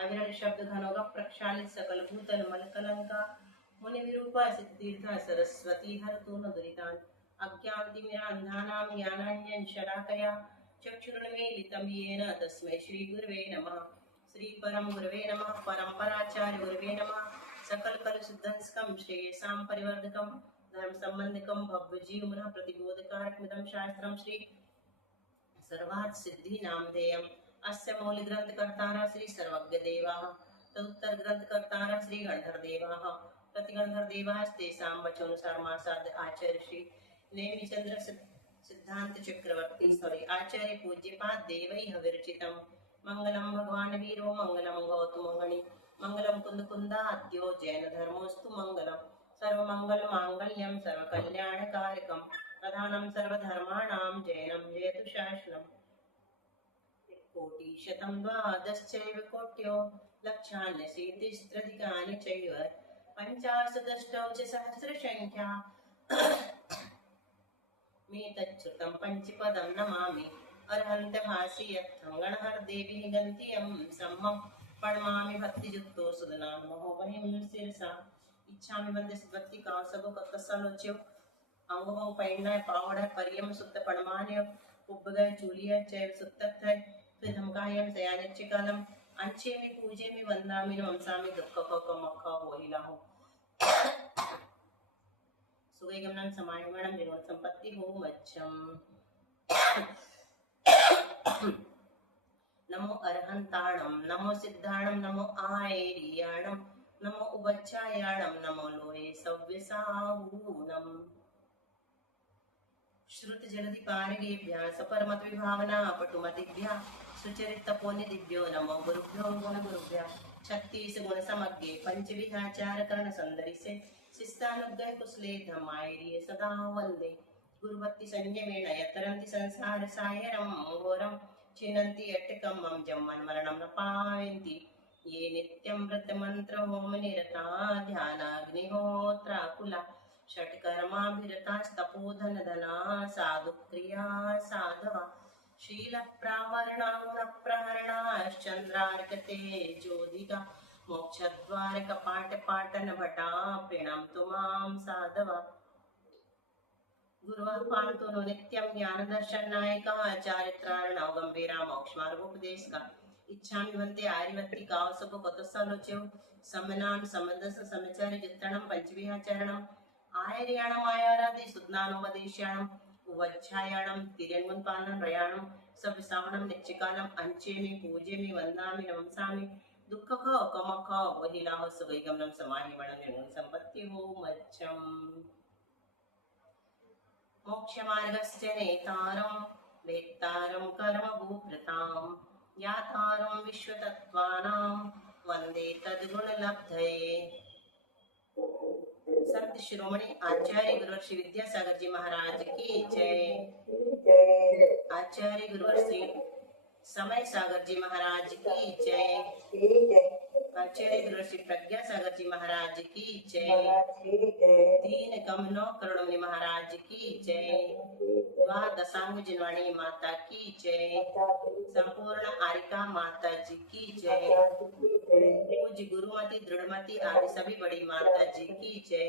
अविरल शब्द घनोगा प्रक्षालित सकल भूतल मल कलंका मुनि विरूपा सिद्धीर्था सरस्वती हरतु न दुरितान् अज्ञानतिमिरान्धानां ज्ञानाञ्जन शलाकया चक्षुरुन्मीलितं येन तस्मै श्रीगुरवे नमः। श्री परम गुरवे नमः। परम्पराचार्य गुरवे नमः। सकल कल शुद्धस्कं श्रेयसां परिवर्धकं धर्म संबंधकं भव्य जीवमुनः प्रतिबोधकारकमिदं शास्त्रं श्री सर्वात् सिद्धि नामधेयम्। अस्य मौलिक ग्रंथ कर्तारः श्री सर्वज्ञ देवाः तदुत्तर ग्रंथ कर्तारः श्री गणधर देवाः प्रतिगणधर देवास्तेषां वचोनुसार मासाद आचार्य श्री नेमिचंद्र सिद्धांत चक्रवर्ती सॉरी आचार्य पूज्यपाद देवैः विरचितम्। मंगलम भगवान वीरो मंगलम गौतमोहनि मंगलम कुंद कुंदाद्यो जैन धर्मोस्तु मंगलम सर्वमंगल मांगल्यम सर्वकल्याणकारकम प्रधानम सर्वधर्माणां जैनम जयतु शासनम्। कोटिशतं द्वादश्चैव कोट्यो लक्षान्यशीतिस्त्रधिकानि चैव पञ्चाशदष्टौ च सहस्रसङ्ख्या मेतच्छ्रुतं पञ्चपदं नमामि अर्हन्तभासि यत्थं गणहरदेवी गन्त्यं सम्मं प्रणमामि भक्तियुक्तो सुदनान् महोमहिं शिरसा इच्छामि वन्दे भक्ति कासगो कक्कसलोच्यो अंगों पैण्य पावड़ परियम सुत्त पणमान्य उब्बगय चूलिय चैव सुत्तथै त्रिधमकायं सयानिच्चिकालम् अंचेमि पूजेमि वन्दामि नमसामि दुःखकमखो होहिलाहो सुगैगमनं समाहिमणं विनोद संपत्ति हो मच्छम। नमो अरहंताणं नमो सिद्धाणं नमो आयेरियाणं नमो उबच्चायाणं नमो लोहे सव्यसाहूनम्। श्रुत जलधि पारगेभ्यः सपरमत विभावना पटुमतिभ्यः सुचरित तपोनि दिव्यो नमो गुरुभ्यो गुण गुरुभ्यः। 36 गुण समग्रे पंचविधाचार कर्ण सुंदरी से शिष्टानुग्रह कुशले धमायरिये सदा वंदे गुरुभक्ति संयमेन यतरन्ति संसार सायरं घोरं छिन्नन्ति अट्टकं मम जम्मन् मरणं न पायन्ति ये नित्यं व्रतमन्त्र होम निरता ध्यानाग्निहोत्राकुला षट्कर्माभिरतास्तपोधन धना साधु क्रिया साधवा शील प्रावरणा गुण प्रहरणाश्चंद्रार्कते ज्योतिका मोक्षद्वार कपाट पाटन भटा प्रणमतु मां साधवा। गुरुः पान्तु नो नित्यं ज्ञान दर्शन नायकः चारित्रार्णव गंभीरा मोक्ष मार्गोपदेशका इच्छामि वन्ते आर्यवत्ति कावसको कतस्सलोच्यो समनाम समदस समचारि जित्रणं पंचविहाचरणम् आयर्याणम् आयारादि सुज्ञानोपदेश्याणम् उवच्छायाणं तिर्यन्मुन्पालनं प्रयाणं सविसावणं निच्चिकालम् अंचेमि पूजेमि वन्दामि नमसामि दुःखखो कमखो वहिलाहो सुगैगमनं समाहिमणं निर्गुण संपत्ति हो मच्छम्। मोक्षमार्गस्य नेतारं वेत्तारं कर्मभूभृतां यातारं विश्वतत्त्वानां वन्दे तद्गुणलब्धये। संत शिरोमणि आचार्य गुरुवर श्री विद्यासागर जी महाराज की जय। आचार्य गुरुवर श्री समय सागर जी महाराज की जय। आचार्य गुरुवर श्री प्रज्ञा सागर जी महाराज की जय। दीन कमनो करुणमणि महाराज की जय। द्वादशांग जिनवाणी माता की जय। संपूर्ण आरिका माता जी की जय। पूज्य गुरुमती दृढ़मती आदि सभी बड़ी माता जी की जय।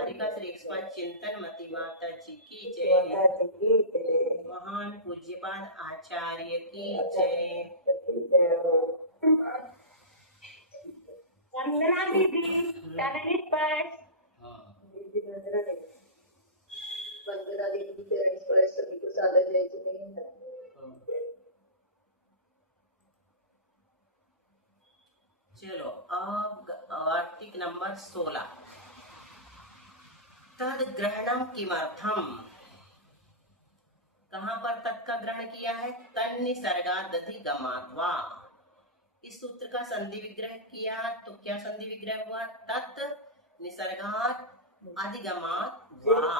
आरिका श्री चिंतन मती माता जी की जय। महान पूज्यपाद आचार्य की जय। वंदना दीदी पेरेंट्स फर्स्ट। वंदना दीदी पेरेंट्स फर्स्ट सभी को सादर जय जिनेंद्र। चलो अब आर्टिक नंबर 16 तद ग्रहणम किमर्थम। कहां पर तत् का ग्रहण किया है? तन्निसर्गादधिगमाद्वा। इस सूत्र का संधि विग्रह किया तो क्या संधि विग्रह हुआ? तत् निसर्गात अधिगमात् वा।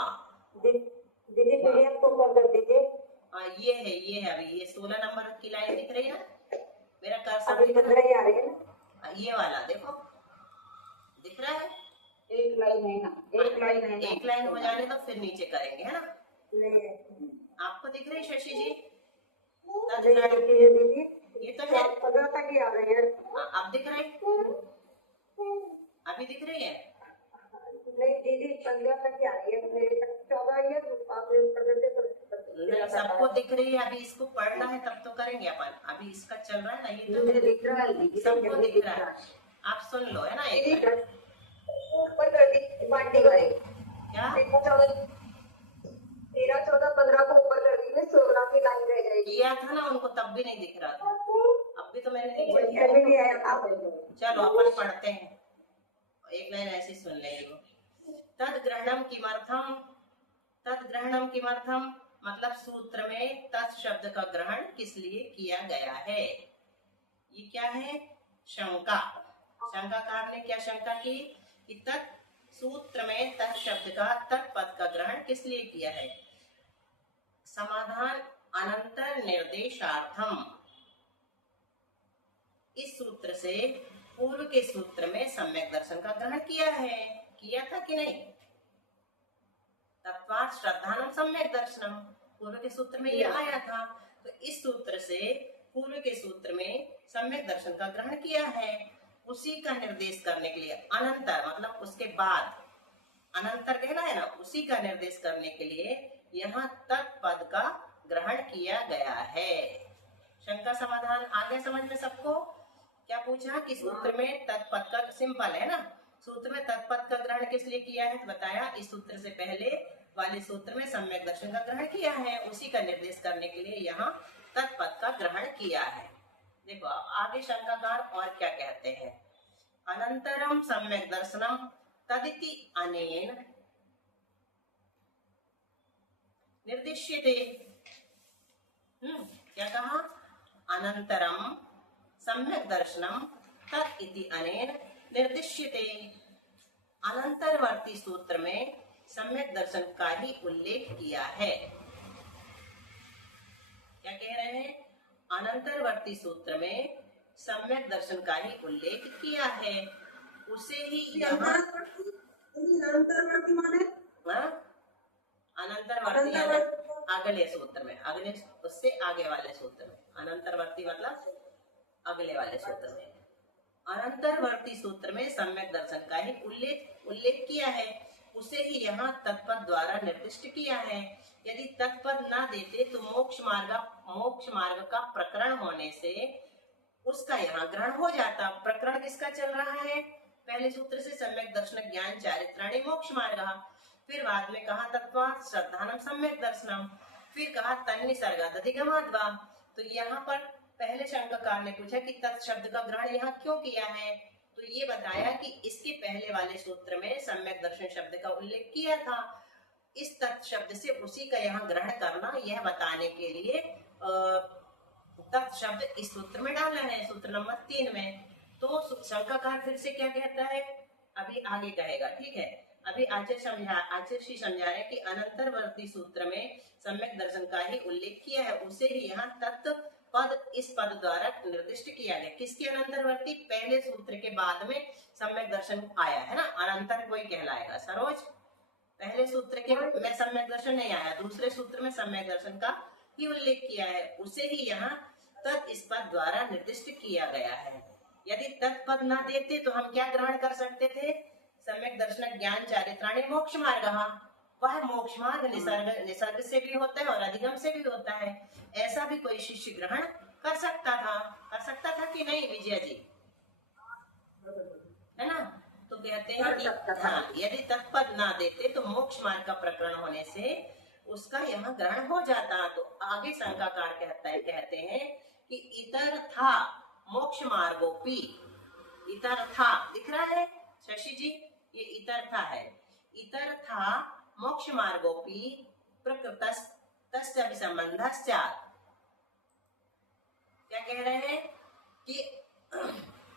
दीदी पीडीएफ को कर दीजिए। ये है अभी ये 16 नंबर की लाइन दिख रही है ना? मेरा कर्सर दिख रहा है, आ रही है ना? ये वाला देखो दिख रहा है। एक लाइन है ना? एक लाइन हो जाने तो फिर नीचे करेंगे है ना? आपको दिख रही शशि जी? दीदी ये तो है 15 तक ही आ रही है। अब दिख रहे? अभी दिख रही है? नहीं दीदी 15 तक ही आ रही है, मेरे तक 14 ही है, तो आप ऊपर करते नहीं, सबको दिख रही है। अभी इसको पढ़ना है तब तो करेंगे अपन। अभी इसका चल रहा है ना, ये तो मुझे दिख रहा है दीदी, सबको दिख रहा है। आप सुन लो, है ना? एक बार। ऊपर कर दी बांटी वाली क्या 13, 14, 15 को ऊपर कर दी, 16 की लाइन रह जाएगी। किया था ना उनको, तब भी नहीं दिख रहा था। अब भी तो मैंने नहीं कभी किया। नहीं आया आप। चलो अपन पढ़ते हैं, एक लाइन ऐसी सुन लेंगे वो। तद्ग्रहणम किमर्थम, तद्ग्रहणम किमर्थम मतलब सूत्र में तत् शब्द का ग्रहण किस लिए किया गया है। ये क्या है? शंका। शंकाकार ने क्या शंका की कि तत् सूत्र में तत् शब्द का तत्पद का ग्रहण किस लिए किया है। समाधान अनंतर निर्देशार्थम। इस सूत्र से पूर्व के सूत्र में सम्यक दर्शन का ग्रहण किया है। किया था कि नहीं? तत्वात् श्रद्धानम सम्यक दर्शनम, पूर्व के सूत्र में ये आया था। तो इस सूत्र से पूर्व के सूत्र में सम्यक दर्शन का ग्रहण किया है। उसी का निर्देश करने के लिए अनंतर मतलब उसके बाद, अनंतर कहना है ना, उसी का निर्देश करने के लिए यहाँ तत्पद का ग्रहण किया गया है। शंका समाधान आ गया समझ में सबको? क्या पूछा कि सूत्र में तत्पद का, सिंपल है ना, सूत्र में तत्पद का ग्रहण किस लिए किया है? तो बताया इस सूत्र से पहले वाले सूत्र में सम्यक दर्शन का ग्रहण किया है, उसी का निर्देश करने के लिए यहाँ तत्पद का ग्रहण किया है। देखो आगे शंकाकार और क्या कहते हैं। अनंतरम सम्यक दर्शनम तदिति अनेन निर्दिश्यते। क्या कहा? अनंतरम सम्यक दर्शनम तद इति अनेन निर्दिश्यते। अनंतरवर्ती सूत्र में सम्यक दर्शन का ही उल्लेख किया है। क्या कह रहे हैं? अनंतरवर्ती सूत्र में सम्यक दर्शन का ही उल्लेख किया है, उसे ही यहाँ अनंतरवर्ती अगले सूत्र में, अगले उससे आगे वाले सूत्र में, अनंतरवर्ती मतलब अगले वाले सूत्र में, अनंतरवर्ती सूत्र में सम्यक दर्शन का ही उल्लेख किया है, उसे ही यहाँ तत्पद द्वारा निर्दिष्ट किया है। यदि तत्पद ना देते तो मोक्ष मार्ग का प्रकरण होने से उसका यहाँ ग्रहण हो जाता। प्रकरण किसका चल रहा है? पहले सूत्र से सम्यक दर्शन ज्ञान चारित्राणि मोक्ष मार्ग, फिर बाद में कहा तत्वात् श्रद्धानम सम्यक दर्शनम, फिर कहा तन्निसर्गादधिगमाद्वा। तो यहाँ पर पहले शंकाकार ने पूछा कि तत् शब्द का ग्रहण यहाँ क्यों किया है, तो ये बताया कि इसके पहले वाले सूत्र में सम्यक दर्शन शब्द का उल्लेख किया था। इस तत् शब्द से उसी का यहाँ ग्रहण करना, यह बताने के लिए तत् शब्द इस सूत्र में डाला है, सूत्र नंबर 3 में। तो शंकाकार फिर से क्या कहता है, अभी आगे कहेगा, ठीक है। अभी आचार्य समझा रहे कि अनंतरवर्ती सूत्र में सम्यक दर्शन का ही उल्लेख किया है, उसे ही यहाँ तत् पद इस पद द्वारा निर्दिष्ट किया गया। किसके अनंतरवर्ती? पहले सूत्र के बाद में सम्यक दर्शन आया है ना, अनंतर कोई कहलाएगा। सरोज, पहले सूत्र के में सम्यक दर्शन नहीं आया, दूसरे सूत्र में सम्यक दर्शन का ही उल्लेख किया है, उसे ही यहाँ तत् इस पद द्वारा निर्दिष्ट किया गया है। यदि तत्पद न देते तो हम क्या ग्रहण कर सकते थे? सम्यक दर्शन ज्ञान चारित्राणि मोक्ष मार्ग, वह मोक्ष मार्ग निसर्ग से भी होता है और अधिगम से भी होता है। ऐसा भी कोई शिष्य ग्रहण कर सकता था कि नहीं विजय जी, है ना? तो कहते हैं कि हाँ, यदि तत्पद ना देते तो मोक्ष मार्ग का प्रकरण होने से उसका यहाँ ग्रहण हो जाता। तो आगे शंकाकार कहते हैं कि इतर था मोक्ष मार्गोपि, इतर था दिख रहा है शशि जी, ये इतर था है, इतर था मोक्ष मार्गोपि प्रकृतस्य अभिसंबंधस्यात्। क्या कह रहे हैं कि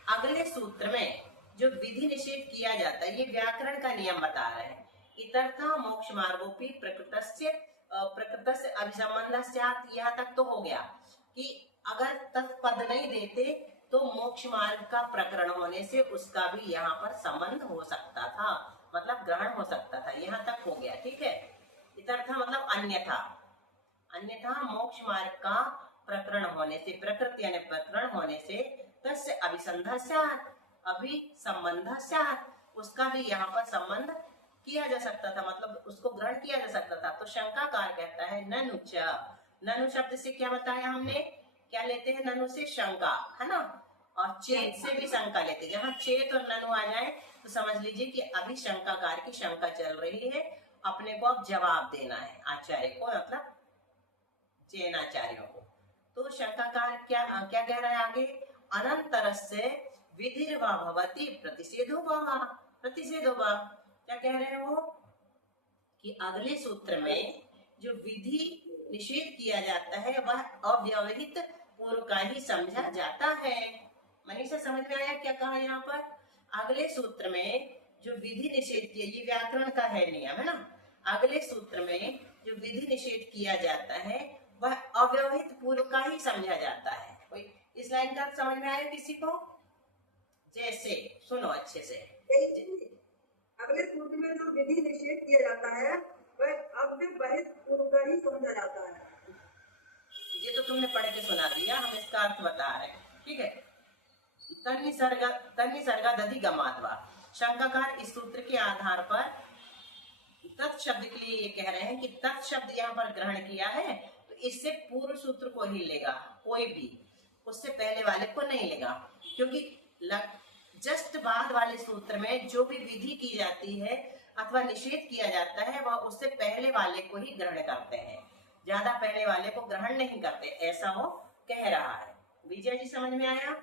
अगले सूत्र में जो विधि निषेध किया जाता है, ये व्याकरण का नियम बता रहे हैं। इतर था मोक्ष मार्गोपि प्रकृतस्य अभिसंबंधस्यात्, यहाँ तक तो हो गया कि अगर तत्पद नहीं देते तो मोक्ष मार्ग का प्रकरण होने से उसका भी यहाँ पर संबंध हो सकता था, मतलब ग्रहण हो सकता था। यहाँ तक हो गया, ठीक है। इतर था मतलब अन्यथा मोक्ष मार्ग का प्रकरण होने से, प्रकृति यानी प्रकरण होने से तस्य अभिसंधा स्यात्, अभी संबंध स्यात्, उसका भी यहाँ पर संबंध किया जा सकता था, मतलब उसको ग्रहण किया जा सकता था। तो शंकाकार कहता है ननु च, ननु शब्द से क्या बताया हमने, क्या लेते हैं ननु से, शंका, है ना, और चेत से भी शंका लेते हैं। यहाँ चेत और ननु आ जाए तो समझ लीजिए कि अभी शंकाकार की शंका चल रही है, अपने को अब जवाब देना है आचार्य को, मतलब जैनाचार्यों को। तो शंकाकार क्या क्या कह रहा है आगे, अनंतरस्य विधिर्वा भवति प्रतिषेधो वा, प्रतिषेधो वा, क्या कह रहे हो कि अगले सूत्र में जो विधि निषेध किया जाता है वह अव्यवहित पूर्व का ही समझा जाता है। मनीषा समझ में आया क्या कहा यहाँ पर, अगले सूत्र में जो विधि निषेध किया, ये व्याकरण का है नियम, है ना, अगले सूत्र में जो विधि निषेध किया जाता है वह अव्यवहित पूर्व का ही समझा जाता है। कोई इस लाइन का समझ में आया किसी को, जैसे सुनो अच्छे से, अगले सूत्र में जो विधि निषेध किया जाता है वह अव्यवहित पूर्व का ही समझा जाता है। ये तो तुमने पढ़ के सुना दिया, हम इसका अर्थ बता रहे हैं, ठीक है। तन्निसर्गादधिगमात्वा, शंकाकार इस सूत्र के आधार पर तत् शब्द के लिए ये कह रहे हैं कि तत् शब्द यहाँ पर ग्रहण किया है तो इससे पूर्व सूत्र को ही लेगा, कोई भी उससे पहले वाले को नहीं लेगा, क्योंकि जस्ट बाद वाले सूत्र में जो भी विधि की जाती है अथवा निषेध किया जाता है वह उससे पहले वाले को ही ग्रहण करते हैं, ज्यादा पहले वाले को ग्रहण नहीं करते, ऐसा वो कह रहा है। विजय जी समझ में आया?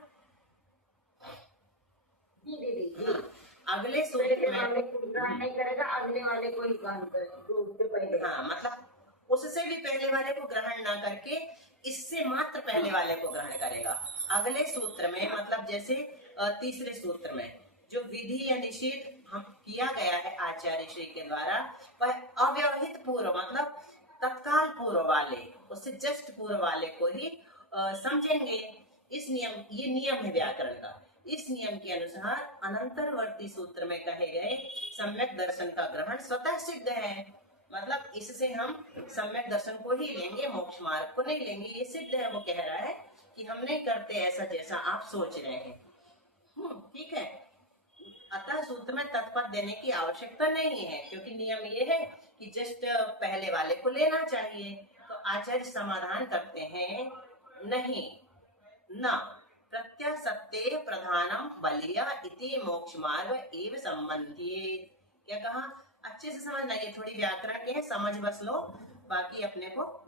हाँ, अगले सूत्र में ग्रहण नहीं करेगा, अगले वाले को ही ग्रहण करेगा, उससे पहले, हाँ, मतलब उससे भी पहले वाले को ग्रहण ना करके इससे मात्र पहले वाले को ग्रहण करेगा। अगले सूत्र में मतलब जैसे तीसरे सूत्र में जो विधि या निषेध हम किया गया है आचार्य श्री के द्वारा वह अव्यवहित पूर्व मतलब तत्काल पूर्व वाले, उससे जस्ट पूर्व वाले को ही समझेंगे। इस नियम, ये नियम है व्याकरण का, इस नियम के अनुसार अनंतरवर्ती सूत्र में कहे गए सम्यक दर्शन का ग्रहण स्वतः सिद्ध है, मतलब इससे हम सम्यक दर्शन को ही लेंगे, मोक्ष मार्ग को नहीं लेंगे, ये सिद्ध है। वो कह रहा है कि हम नहीं करते ऐसा जैसा आप सोच रहे हैं, ठीक है। अतः सूत्र में तत्पद देने की आवश्यकता नहीं है, क्योंकि नियम ये है कि जस्ट पहले वाले को लेना चाहिए। तो आचार्य समाधान करते हैं, नहीं न प्रत्यसत्ते प्रधानम बलिया इति मोक्ष मार्ग एव संबंधित। क्या कहा, अच्छे से समझना, ये थोड़ी व्याकरण के है, समझ बस लो, बाकी अपने को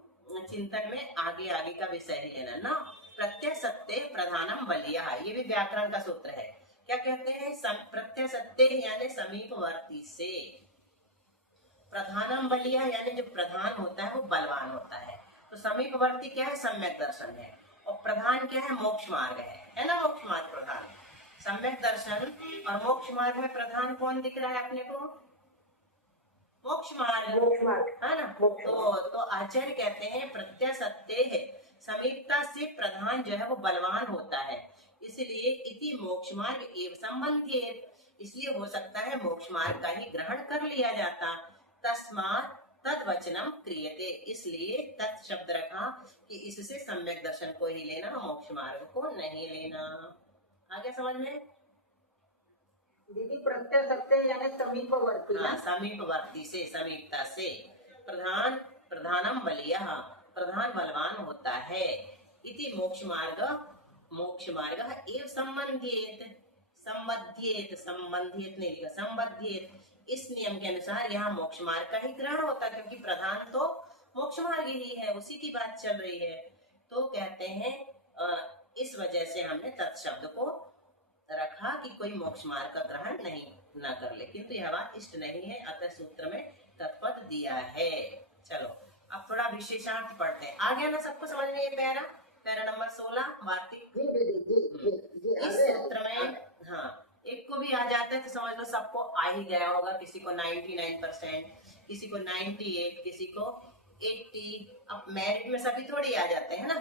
चिंतन में आगे आगे का विषय ही लेना। न प्रत्यसत्ते प्रधानम बलिया, ये भी व्याकरण का सूत्र है। क्या कहते हैं, प्रत्यसत्ते यानी समीपवर्ती से, प्रधानम बलिया यानी जो प्रधान होता है वो बलवान होता है। तो समीपवर्ती क्या है, सम्यक दर्शन है, और प्रधान क्या है, मोक्ष मार्ग है ना, मोक्ष मार्ग प्रधान। सम्यक दर्शन और मोक्ष मार्ग में प्रधान कौन दिख रहा है अपने को, मोक्ष मार्ग, है ना। तो आचार्य कहते हैं प्रत्यसत्ते है, समीपता से प्रधान जो है वो बलवान होता है, इसलिए इति मोक्ष मार्ग एवं संबंधित, इसलिए हो सकता है मोक्ष मार्ग का ही ग्रहण कर लिया जाता। तस्मात् तद वचनम क्रियते, इसलिए तत् शब्द रखा कि इससे सम्यक दर्शन को ही लेना, मोक्ष मार्ग को नहीं लेना। आगे समझ में? दीदी प्रत्यसत्ते यानी समीपवर्ती, हाँ, समीपवर्ती से, समीपता से। प्रधानम बलिया, प्रधान बलवान होता है। इति मोक्ष मार्ग एवं संबंधित नहीं लिखा, संबंधित, इस नियम के अनुसार यहाँ मोक्ष मार्ग का ही ग्रहण होता है, क्योंकि प्रधान तो मोक्ष मार्ग ही है, उसी की बात चल रही है। तो कहते हैं इस वजह से हमने तत्शब्द को रखा कि कोई मोक्ष मार्ग का ग्रहण नहीं न कर ले, किंतु यह बात इष्ट नहीं है, अतः सूत्र में तत्पद दिया है। चलो अब थोड़ा विशेषार्थ पढ़ते हैं। आ गया ना सबको समझ में? ये पैरा नंबर 16 वार्तिक। इस सूत्र में हाँ, एक को भी आ जाता है तो समझ लो सबको आ ही गया होगा, किसी को 99%, किसी को 98, किसी को 80। अब मेरिट में सभी थोड़ी आ जाते हैं ना,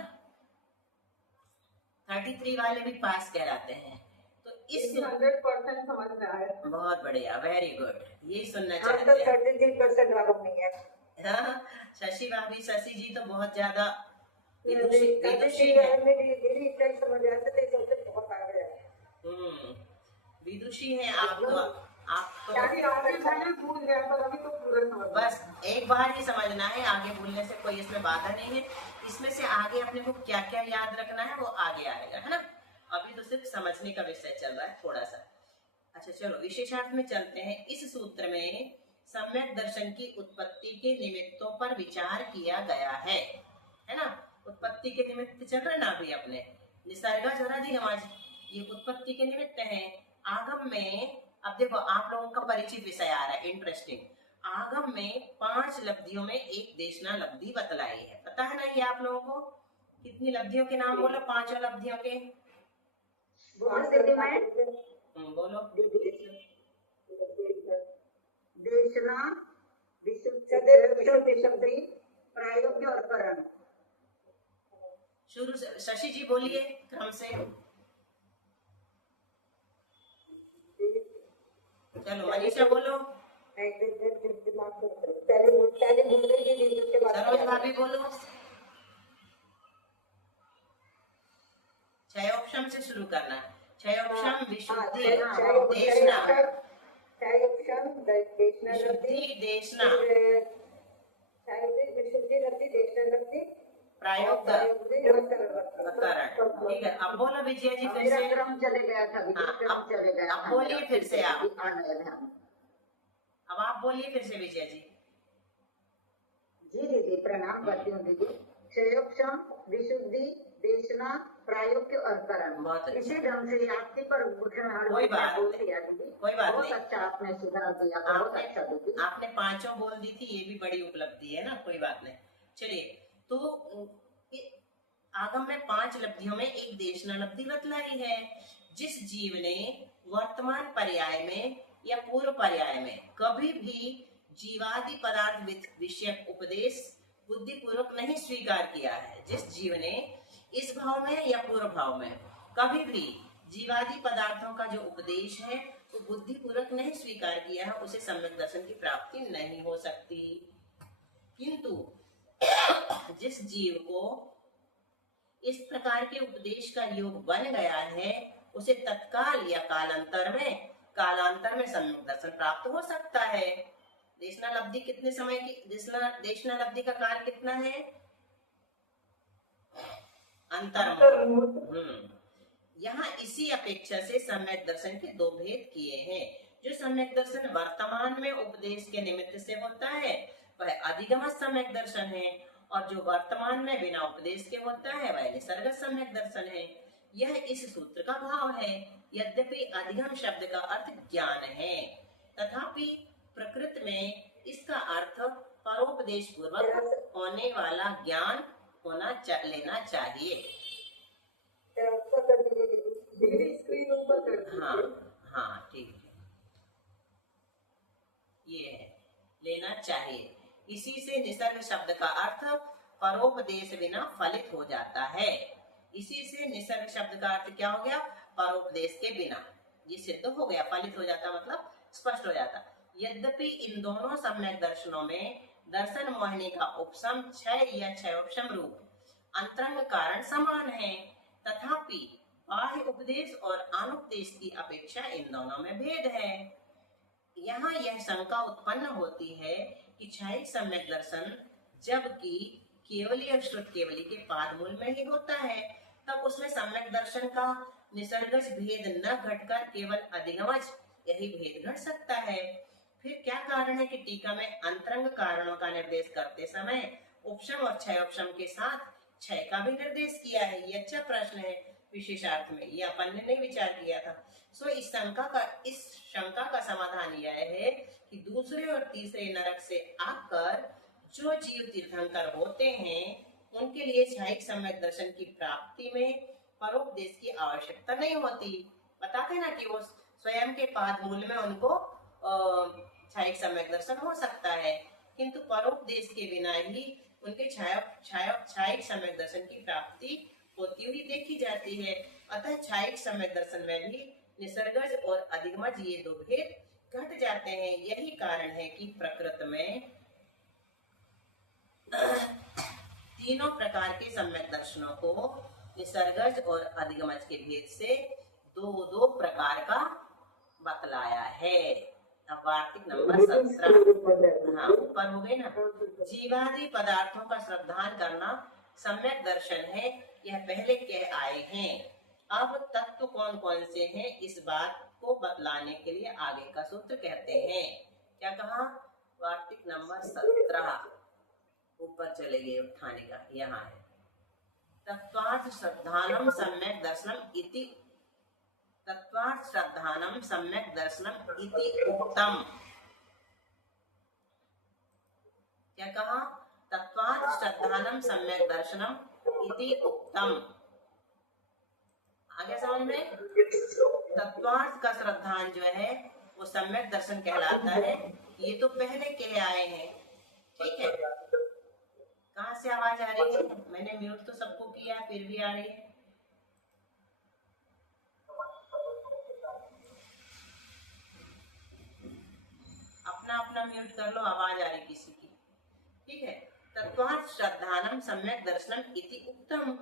33 वाले भी पास कहलाते हैं। तो इस 100% समझ में आया, बहुत बढ़िया, वेरी गुड, ये सुनना हम तो चाहिए। 33% मालूम नहीं है। हाँ, शशि भाभी, शशि जी तो बहुत ज्यादा मेरी दीदी इतना ही समझ आया था, 33% बहुत आ खुशी है आप तो यानी आगे मैंने भूल गया पर अभी तो पूरा समझ गया। बस एक बार ही समझना है, आगे भूलने से कोई इसमें बाधा नहीं है। इसमें से आगे अपने को क्या क्या याद रखना है वो आगे आएगा, है ना। अभी तो सिर्फ समझने का विषय चल रहा है थोड़ा सा। अच्छा चलो विशेषार्थ में चलते हैं। इस सूत्र में सम्यक दर्शन की उत्पत्ति के निमित्तों पर विचार किया गया है ना। उत्पत्ति के निमित्त चल रहे ना अभी अपने निसर्गज और अधिगमज, ये उत्पत्ति के निमित्त है। आगम में अब देखो आप लोगों का परिचित विषय आ रहा है, इंटरेस्टिंग। आगम में 5 लब्धियों में एक देशना लब्धि बतलाई है, पता है ना ये आप लोगों को। कितनी लब्धियों के नाम बोलो, 5 लब्धियों के बोलो देशना, विशुद्धि, प्रायोग्य और करण। शुरू से शशि जी बोलिए क्रम से। चलो मनीषा बोलो, सरोज भाभी बोलो। 6 ऑप्शन से शुरू करना है। 6 ऑप्शन विशुद्धि, देशना, विशुद्धि, देशना, प्रायोग्य, करण। ठीक है, अब बोलो विजय जी फिर से। क्रम चले गया था, क्रम चले गया। अब बोलिए फिर से आप। ध्यान। अब आप बोलिए फिर से विजय जी। जी दीदी प्रणाम करती हूँ दीदी। क्षयोक्षम, विशुद्धि, देशना, प्रायोग्य और करण। बहुत अच्छा। इसी ढंग से आपकी पर कोई बात नहीं, कोई बात बहुत नहीं। अच्छा आपने सुधार दिया, बहुत अच्छा दीदी। आपने 5 बोल दी थी, ये भी बड़ी उपलब्धि है ना, कोई बात नहीं। चलिए तो आगम में 5 लब्धियों में एक देशना लब्धि बतलाई है। जिस जीव ने वर्तमान पर्याय में या पूर्व पर्याय में कभी भी जीवादि पदार्थ विषयक उपदेश बुद्धिपूर्वक नहीं स्वीकार किया है, जिस जीव ने इस भाव में या पूर्व भाव में कभी भी जीवादि पदार्थों का जो उपदेश है वो बुद्धिपूर्वक नहीं स्वीकार किया है, उसे सम्यक दर्शन की प्राप्ति नहीं हो सकती। किंतु जिस जीव को इस प्रकार के उपदेश का योग बन गया है, उसे तत्काल या कालांतर में सम्यक दर्शन प्राप्त हो सकता है। देशना लब्धि कितने समय की, देशना लब्धि का काल कितना है? अंतर्मुख। यहाँ इसी अपेक्षा से सम्यक दर्शन के 2 भेद किए हैं। जो सम्यक दर्शन वर्तमान में उपदेश के निमित्त से होता है वह अधिगमज सम्यक दर्शन है, और जो वर्तमान में बिना उपदेश के होता है वह निसर्गज सम्यक दर्शन है। यह इस सूत्र का भाव है। यद्यपि अधिगम शब्द का अर्थ ज्ञान है, तथापि प्रकृति में इसका अर्थ परोपदेश पूर्वक होने वाला ज्ञान लेना चाहिए। हाँ ठीक है, ये है लेना चाहिए। इसी से निसर्ग शब्द का अर्थ परोपदेश बिना फलित हो जाता है। इसी से निसर्ग शब्द का अर्थ क्या हो गया? परोपदेश के बिना। ये सिद्ध हो गया, फलित हो जाता मतलब स्पष्ट हो जाता। यद्यपि इन दोनों सम्यक दर्शनों में दर्शन मोहिनी का उपशम 6 या 6 उपशम रूप अंतरंग कारण समान है, तथापि बाह्य उपदेश और अनुपदेश की अपेक्षा इन दोनों में भेद है। यहाँ यह शंका उत्पन्न होती है कि क्षयिक सम्यक दर्शन जबकि केवली और श्रुत केवली के पाद मूल में ही होता है, तब उसमें सम्यक दर्शन का निसर्गज भेद न घटकर केवल अधिगमज यही भेद घट सकता है। फिर क्या कारण है कि टीका में अंतरंग कारणों का निर्देश करते समय उपशम और क्षय उपशम के साथ क्षय का भी निर्देश किया है? ये अच्छा प्रश्न है। विशेषार्थ में ये अपन ने नहीं विचार किया था। सो इस शंका का समाधान यह है कि दूसरे और तीसरे नरक से आकर जो जीव तीर्थंकर होते हैं उनके लिए क्षयिक सम्यक दर्शन की प्राप्ति में परोपदेश की आवश्यकता नहीं होती। बताते ना कि वो स्वयं के पाद मूल में उनको क्षयिक सम्यक दर्शन हो सकता है, किंतु परोपदेश के बिना ही उनके क्षयिक सम्यक दर्शन की प्राप्ति होती हुई देखी जाती है। अतः क्षयिक सम्यक दर्शन में भी निसर्गज और अधिगमज ये 2 भेद घट जाते हैं। यही कारण है कि प्रकृति में तीनों प्रकार के सम्यक दर्शनों को निसर्गज और अधिगमज के भेद से 2 प्रकार का बतलाया है। अब वार्तिक नंबर 17, हाँ ऊपर हो गई ना। जीवादि पदार्थों का श्रद्धान करना सम्यक दर्शन है, यह पहले कह आए हैं। अब तत्व कौन कौन से हैं इस बात को बतलाने के लिए आगे का सूत्र कहते हैं। क्या कहा? वार्तिक नंबर 17 ऊपर चले गए, उठाने का यहाँ है। तत्वार्थ श्रद्धानम सम्यक दर्शनम इति, तत्वार्थ श्रद्धानम सम्यक दर्शनम इति उक्तम। क्या कहा? तत्वार्थ श्रद्धानम सम्यक दर्शनम इति उक्तम। आगे समझ में? तत्वार्थ का श्रद्धान जो है वो सम्यक दर्शन कहलाता है। ये तो पहले कह आए हैं, ठीक है। कहाँ से आवाज आ रही है? मैंने म्यूट तो सबको किया, फिर भी आ रही है। अपना अपना म्यूट कर लो, आवाज आ रही किसी की, ठीक है। तत्वार्थ श्रद्धानम सम्यक दर्शनम इति उक्तम।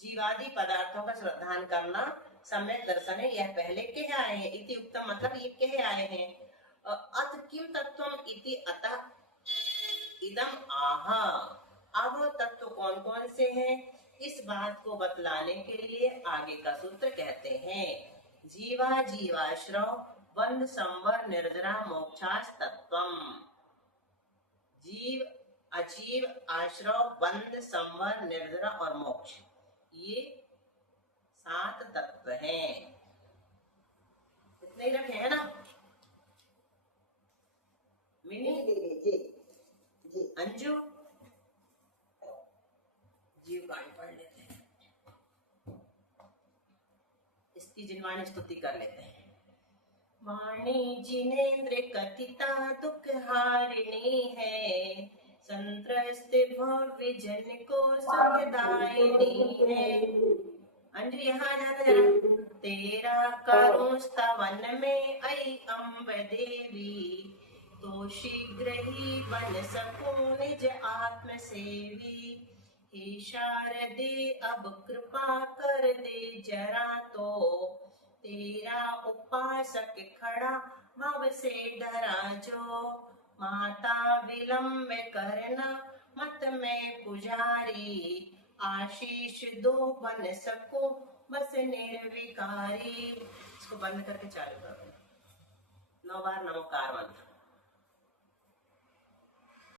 जीवादि पदार्थों का श्रद्धान करना सम्यक दर्शन है, यह पहले कह आए हैं। इति उक्तम मतलब ये कह आए हैं। अथ किम तत्वम इति अतः इदम आह। अब तत्व कौन कौन से हैं इस बात को बतलाने के लिए आगे का सूत्र कहते हैं। जीवा जीवाश्रव बंध संवर निर्जरा मोक्षास तत्वम। जीव अजीव आश्रव बंध संवर निर्जरा और मोक्ष, ये 7 तत्व हैं। इतने ही रखे हैं ना मिनी? जी अंजू जीव का पढ़ लेते हैं, इसकी जिनवानी स्तुति कर लेते हैं। वाणी जिनेन्द्र कथिता दुख हारिणी है, संत्रस्त भव्य जन को सुखदायिनी है। अंजू यहाँ जाना जरा। तेरा करूं स्तवन में आई अम्ब देवी, तो शीघ्र ही बन सकूं निज आत्म सेवी। हे शारदे अब कृपा कर दे जरा, तो तेरा उपासक खड़ा भव से डरा जो। माता विलंब करना मत में पुजारी, आशीष दो बन सको बस निर्विकारी। इसको बंद करके चालू करो। 9 बार नमोकार मंत्र।